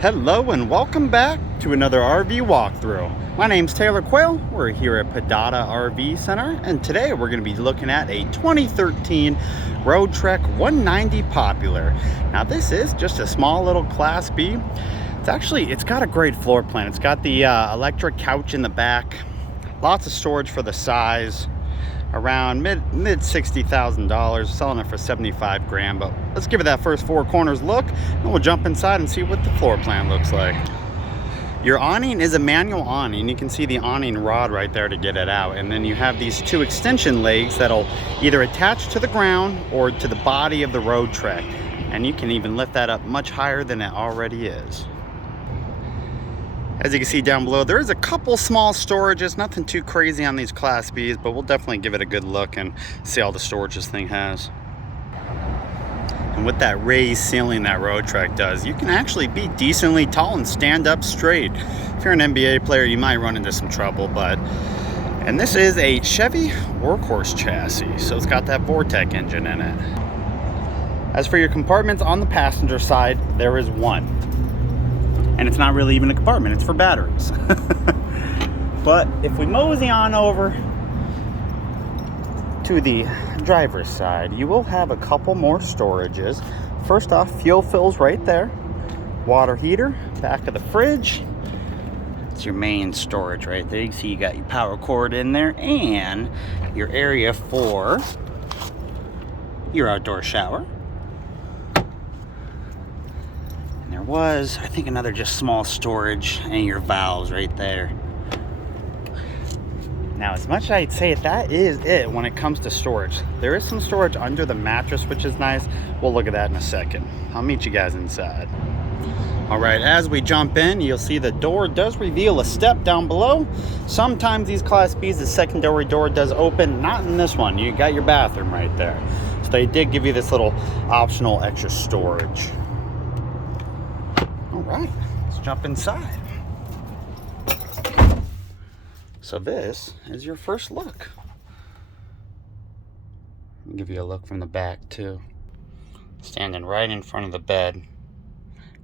Hello and welcome back to another RV walkthrough. My name's Taylor Quayle. We're here at Padada RV Center, and today we're going to be looking at a 2013 Roadtrek 190 Popular. Now this is just a small little Class B. It's got a great floor plan. It's got the electric couch in the back, lots of storage for the size, around mid $60,000, selling it for 75 grand. But let's give it that first four corners look, and we'll jump inside and see what the floor plan looks like. Your awning is a manual awning. You can see the awning rod right there to get it out, and then you have these two extension legs that'll either attach to the ground or to the body of the Roadtrek, and you can even lift that up much higher than it already is. As you can see down below, there is a couple small storages, nothing too crazy on these Class Bs, but we'll definitely give it a good look and see all the storage this thing has. And with that raised ceiling that Roadtrek does, you can actually be decently tall and stand up straight. If you're an NBA player, you might run into some trouble, and this is a Chevy Workhorse chassis, so it's got that Vortec engine in it. As for your compartments on the passenger side, there is one. And it's not really even a compartment, it's for batteries. But if we mosey on over to the driver's side, you will have a couple more storages. First off, fuel fills right there. Water heater, back of the fridge. It's your main storage right there. You can see you got your power cord in there and your area for your outdoor shower. There was, I think, another just small storage and your valves right there. Now, as much as I'd say that is it when it comes to storage. There is some storage under the mattress, which is nice. We'll look at that in a second. I'll meet you guys inside. All right, as we jump in, you'll see the door does reveal a step down below. Sometimes these Class Bs, the secondary door does open. Not in this one. You got your bathroom right there. So they did give you this little optional extra storage. Right, let's jump inside. So this is your first look. I'll give you a look from the back too. Standing right in front of the bed.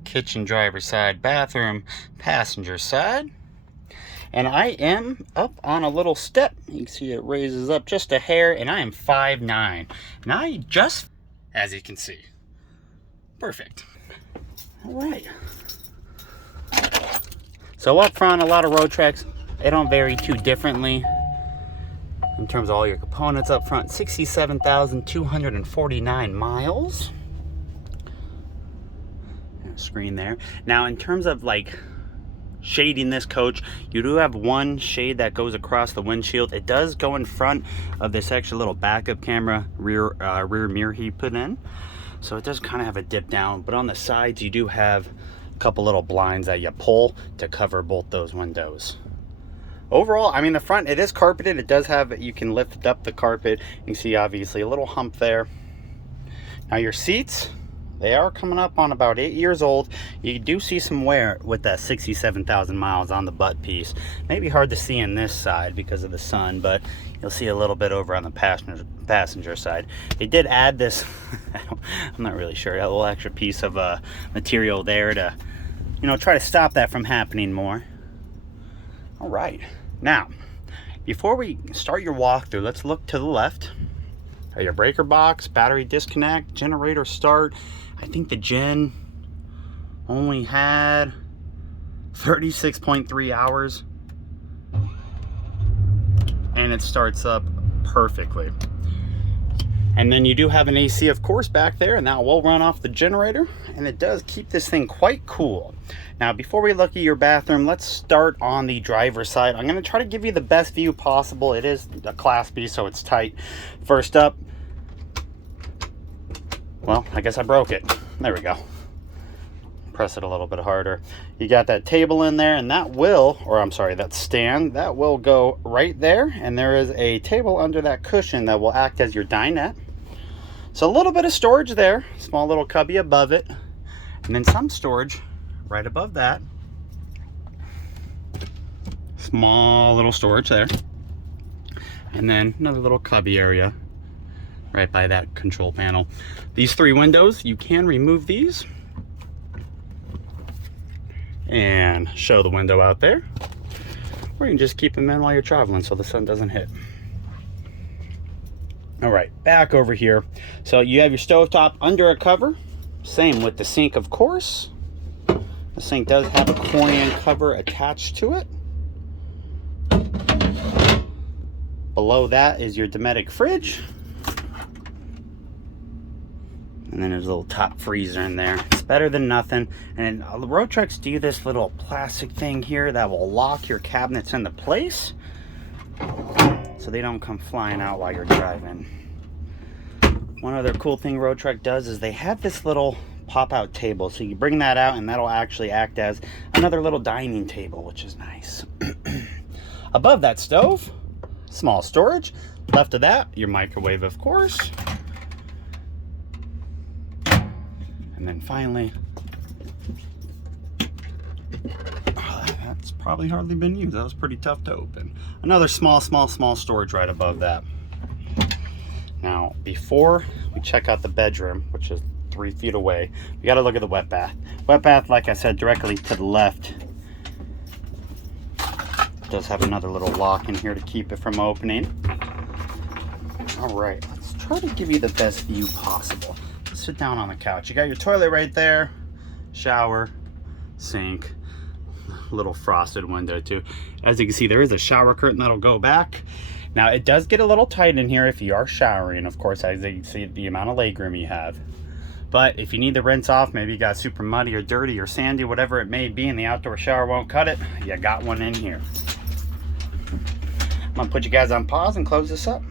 Kitchen, driver's side, bathroom, passenger side. And I am up on a little step. You can see it raises up just a hair, and I am 5'9". And I just, as you can see, perfect. All right. So up front, a lot of Roadtreks, they don't vary too differently in terms of all your components up front. 67,249 miles. Screen there. Now, in terms of like shading this coach, you do have one shade that goes across the windshield. It does go in front of this extra little backup camera rear mirror he put in. So it does kind of have a dip down, but on the sides you do have couple little blinds that you pull to cover both those windows. Overall, I mean, the front, it is carpeted. It does have, you can lift up the carpet. You can see obviously a little hump there. Now your seats, they are coming up on about 8 years old. You do see some wear with that 67,000 miles on the butt piece. Maybe hard to see in this side because of the sun, but you'll see a little bit over on the passenger side. They did add this, I'm not really sure, a little extra piece of material there to, try to stop that from happening more. All right, now, before we start your walkthrough, let's look to the left. Your breaker box, battery disconnect, generator start. I think the gen only had 36.3 hours. And it starts up perfectly. And then you do have an AC, of course, back there, and that will run off the generator, and it does keep this thing quite cool. Now, before we look at your bathroom, let's start on the driver's side. I'm going to try to give you the best view possible. It is a Class B, so it's tight. First up, well, I guess I broke it. There we go. Press it a little bit harder. You got that table in there, and that stand, that will go right there. And there is a table under that cushion that will act as your dinette. So a little bit of storage there, small little cubby above it, and then some storage right above that. Small little storage there. And then another little cubby area right by that control panel. These three windows, you can remove these. and show the window out there. Or you can just keep them in while you're traveling so the sun doesn't hit. All right, back over here. So you have your stovetop under a cover. Same with the sink, of course. The sink does have a Corian cover attached to it. Below that is your Dometic fridge. And then there's a little top freezer in there. It's better than nothing. And the Roadtreks do this little plastic thing here that will lock your cabinets into place so they don't come flying out while you're driving. One other cool thing Roadtrek does is they have this little pop-out table. So you bring that out and that'll actually act as another little dining table, which is nice. Above that stove, small storage. Left of that, your microwave, of course. And then finally, that's probably hardly been used. That was pretty tough to open. Another small storage right above that. Now, before we check out the bedroom, which is 3 feet away, we got to look at the wet bath. Wet bath, like I said, directly to the left. Does have another little lock in here to keep it from opening. All right, let's try to give you the best view possible. Sit down on the couch. You got your toilet right there, shower, sink, little frosted window too. As you can see, there is a shower curtain that'll go back. Now it does get a little tight in here if you are showering, of course, as you can see the amount of legroom you have. But if you need to rinse off, maybe you got super muddy or dirty or sandy, whatever it may be, and the outdoor shower won't cut it, you got one in here. I'm gonna put you guys on pause and close this up.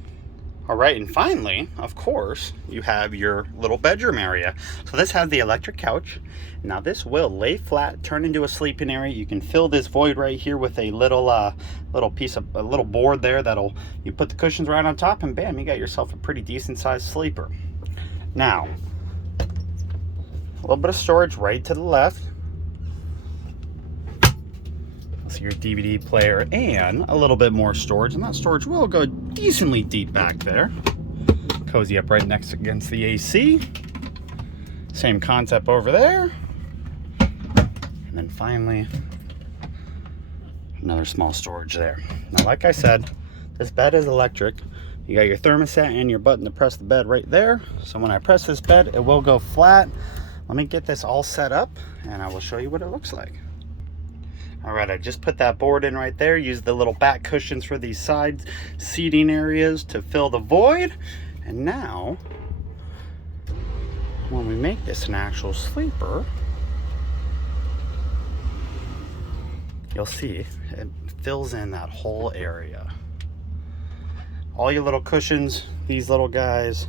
All right, and finally, of course, you have your little bedroom area. So this has the electric couch. Now this will lay flat, turn into a sleeping area. You can fill this void right here with a little little board there that'll, you put the cushions right on top and bam, you got yourself a pretty decent sized sleeper. Now, a little bit of storage right to the left. So your DVD player and a little bit more storage, and that storage will go decently deep back there. Cozy up right next against the AC. Same concept over there. And then finally, another small storage there. Now, like I said, this bed is electric. You got your thermostat and your button to press the bed right there. So when I press this bed, it will go flat. Let me get this all set up and I will show you what it looks like. All right, I just put that board in right there. Use the little back cushions for these side seating areas to fill the void. And now, when we make this an actual sleeper, you'll see it fills in that whole area. All your little cushions, these little guys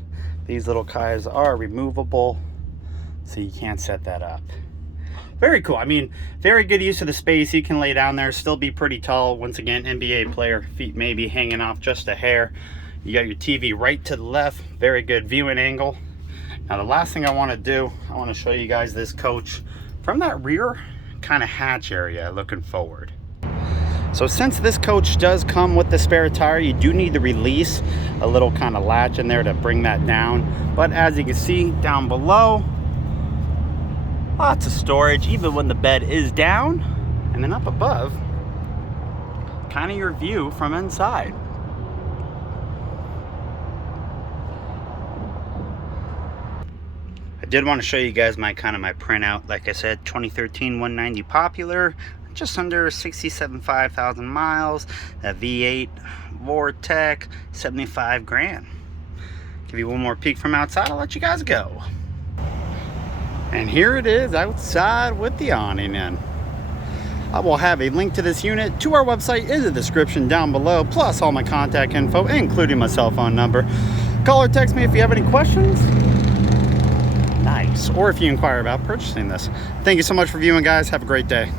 are removable, so you can't set that up. Very cool. I mean, very good use of the space. You can lay down there, still be pretty tall. Once again, NBA player, feet may be hanging off just a hair. You got your TV right to the left, very good viewing angle. Now the last thing I want to do, I want to show you guys this coach from that rear kind of hatch area looking forward. So since this coach does come with the spare tire, you do need to release a little kind of latch in there to bring that down. But as you can see down below, lots of storage even when the bed is down. And then up above, kind of your view from inside. I did want to show you guys my printout. Like I said, 2013 190 Popular, just under 67,500 miles. That V8 Roadtrek, 75 grand. Give you one more peek from outside, I'll let you guys go. And here it is outside with the awning in. I will have a link to this unit to our website in the description down below, plus all my contact info, including my cell phone number. Call or text me if you have any questions. Nice. Or if you inquire about purchasing this. Thank you so much for viewing, guys. Have a great day.